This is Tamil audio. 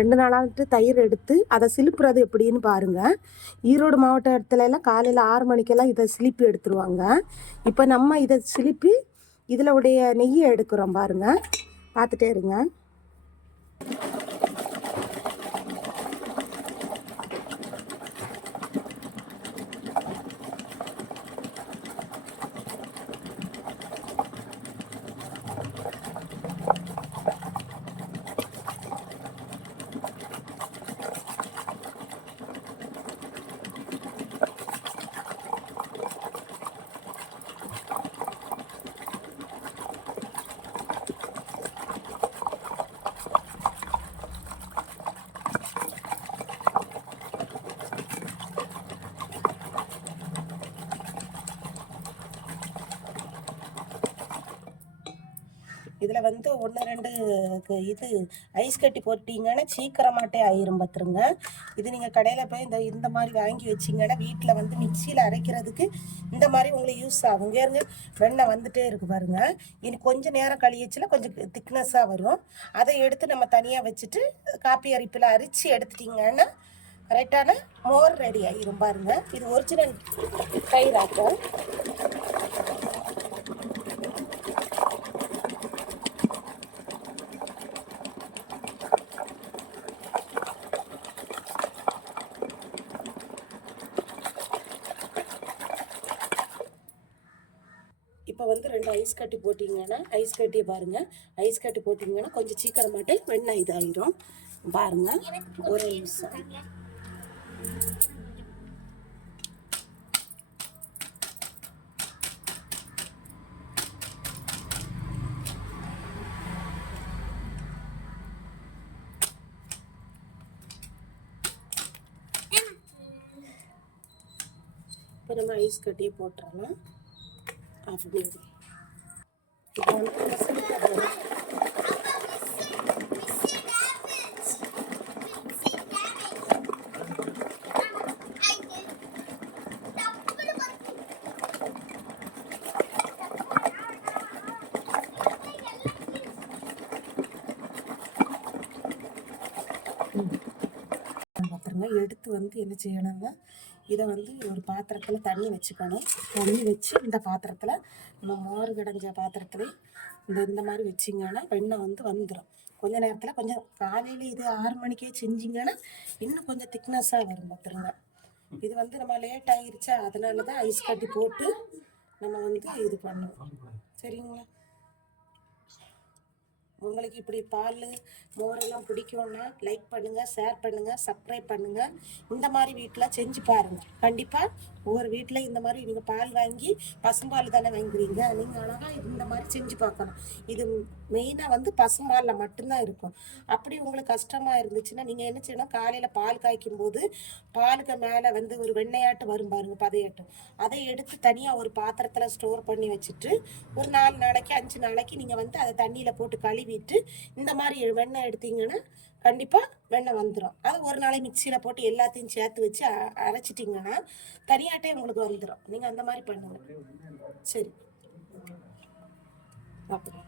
ரெண்டு நாளாகிட்டு தயிர் எடுத்து அதை சிலுப்புறது எப்படின்னு பாருங்கள் ஈரோடு மாவட்டத்துல எல்லாம் காலையில் ஆறு மணிக்கெல்லாம் இதை சிலிப்பி எடுத்துருவாங்க. இப்போ நம்ம இதை சிலிப்பி இதில் உடைய நெய்யை எடுக்கிறோம் பாருங்கள் பார்த்துட்டே இருங்க. இதில் வந்து ஒன்று ரெண்டு இது ஐஸ் கட்டி போட்டிங்கன்னா சீக்கிரமாட்டே ஆயிரும் பார்த்துருங்க இது நீங்கள் கடையில் போய் இந்த இந்த மாதிரி வாங்கி வச்சிங்கன்னா வீட்டில் வந்து மிக்சியில் அரைக்கிறதுக்கு இந்த மாதிரி உங்களுக்கு யூஸ் ஆகும். இங்கேருந்து வெண்ணெய் வந்துட்டே இருக்கு பாருங்க. இனி கொஞ்சம் நேரம் கழிச்சுல கொஞ்சம் திக்னஸ்ஸாக வரும். அதை எடுத்து நம்ம தனியாக வச்சுட்டு காப்பி அரிப்பில் அரிச்சு எடுத்துட்டிங்கன்னா கரெக்டான மோர் ரெடி ஆகிரும் பாருங்க. இது ஒரிஜினல் தயிராக்கும் இப்போ வந்து ரெண்டு ஐஸ் கட்டி போட்டிங்கன்னா ஐஸ் கட்டியை பாருங்கள் ஐஸ் கட்டி போட்டிங்கன்னா கொஞ்சம் சீக்கிரமாட்டே வெண்ணெய் இதாயிரும். பாருங்கள் ஒரு நிமிஷம். இப்போ நம்ம ஐஸ் கட்டியை போட்டுறலாம் ஆஃப் பண்ணி இப்போ வந்து பசங்க போடுறோம். பார்த்துருங்க எடுத்து வந்து என்ன செய்யணும்னா இதை வந்து ஒரு பாத்திரத்தில் தண்ணி வச்சுக்கணும். தண்ணி வச்சு இந்த பாத்திரத்தில் நம்ம மோர் கடைஞ்ச பாத்திரத்துல இந்த இந்த மாதிரி வச்சிங்கன்னா வெண்ணெய் வந்து வந்துடும் கொஞ்ச நேரத்தில் கொஞ்சம் காலையில் இது ஆறு மணிக்கே செஞ்சிங்கன்னா இன்னும் கொஞ்சம் திக்னஸ்ஸாக வரும் பார்த்துருங்க இது வந்து நம்ம லேட் ஆகிருச்சா அதனால தான் ஐஸ் கட்டி போட்டு நம்ம வந்து இது பண்ணுவோம். சரிங்களா? உங்களுக்கு இப்படி பால் மோரெல்லாம் பிடிக்கும்னா லைக் பண்ணுங்க ஷேர் பண்ணுங்க சப்ஸ்கிரைப் பண்ணுங்க. இந்த மாதிரி வீட்டில் செஞ்சு பாருங்க. கண்டிப்பா ஒவ்வொரு வீட்டில் இந்த மாதிரி நீங்க பால் வாங்கி பசும்பால் தானே வாங்குறீங்க? நீங்க அழகா இந்த மாதிரி செஞ்சு பார்க்கணும். இது மெயினாக வந்து பசும்பாலில் மட்டும்தான் இருக்கும். அப்படி உங்களுக்கு கஷ்டமா இருந்துச்சுன்னா நீங்க என்ன செய்யணும்? காலையில பால் காய்க்கும் போது பாலுக்கு மேலே வந்து ஒரு வெண்ணையாட்டு வரும் பாருங்க பதையாட்டம் அதை எடுத்து தனியாக ஒரு பாத்திரத்தில் ஸ்டோர் பண்ணி வச்சுட்டு ஒரு நாலு நாளைக்கு அஞ்சு நாளைக்கு நீங்கள் வந்து அதை தண்ணியில் போட்டு கழுவிட்டு இந்த மாதிரி வெண்ணெய் எடுத்தீங்கன்னா கண்டிப்பாக வெண்ணெய் வந்துடும் அது ஒரு நாளை மிக்சியில் போட்டு எல்லாத்தையும் சேர்த்து வச்சு அரைச்சிட்டிங்கன்னா தனியாட்டே உங்களுக்கு வந்துடும் நீங்கள் அந்த மாதிரி பண்ணுங்க. சரி. பார்ப்போம்